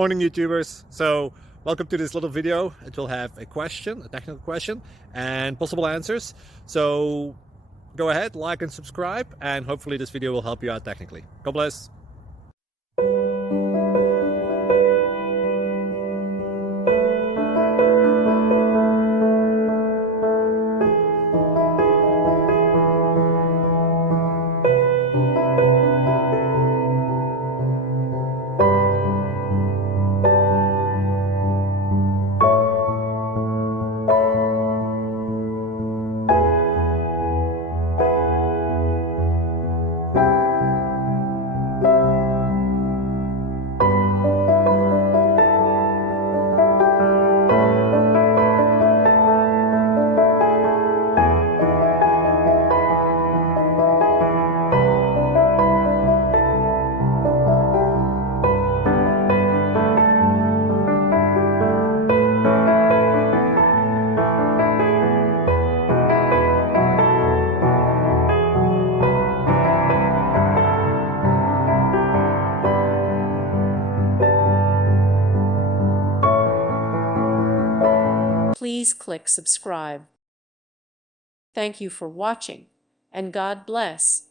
Morning, YouTubers. So, welcome to this little video. It will have a question, a technical question, and possible answers. So, go ahead, like and subscribe, and hopefully this video will help you out technically. God bless. Please click subscribe. Thank you for watching, and God bless.